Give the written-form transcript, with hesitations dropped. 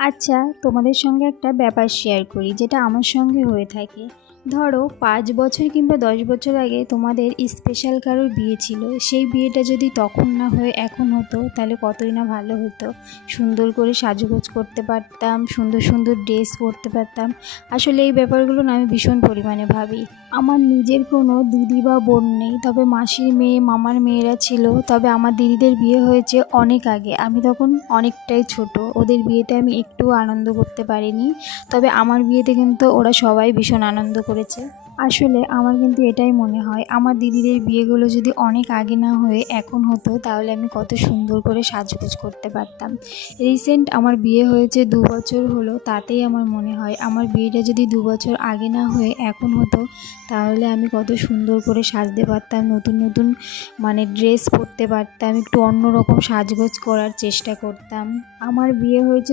আচ্ছা, তোমাদের সঙ্গে একটা ব্যাপার শেয়ার করি যেটা আমার সঙ্গে হয়ে থাকে। ধরো ৫ বছর কিংবা ১০ বছর আগে তোমাদের স্পেশাল কারোর বিয়ে ছিল, সেই বিয়েটা যদি তখন না হয়ে এখন হতো তাহলে কতই না ভালো হতো। সুন্দর করে সাজগোজ করতে পারতাম, সুন্দর সুন্দর ড্রেস পরতে পারতাম। আসলে এই ব্যাপারগুলো না আমি ভীষণ পরিমাণে ভাবি। আমার নিজের কোনো দিদি বা বোন নেই, তবে মাসির মেয়ে মামার মেয়েরা ছিল। তবে আমার দিদিদের বিয়ে হয়েছে অনেক আগে, আমি তখন অনেকটাই ছোট। ওদের বিয়েতে আমি একটুও আনন্দ করতে পারিনি, তবে আমার বিয়েতে কিন্তু ওরা সবাই ভীষণ আনন্দ করেছে। আসলে আমার কিন্তু এটাই মনে হয়, আমার দিদিদের বিয়েগুলো যদি অনেক আগে না হয়ে এখন হতো তাহলে আমি কত সুন্দর করে সাজগোজ করতে পারতাম। রিসেন্ট আমার বিয়ে হয়েছে ২ বছর হলো, তাতেই আমার মনে হয় আমার বিয়েটা যদি ২ বছর আগে না হয়ে এখন হতো তাহলে আমি কত সুন্দর করে সাজতে পারতাম, নতুন নতুন ড্রেস পরতে পারতাম, একটু অন্যরকম সাজগোজ করার চেষ্টা করতাম। আমার বিয়ে হয়েছে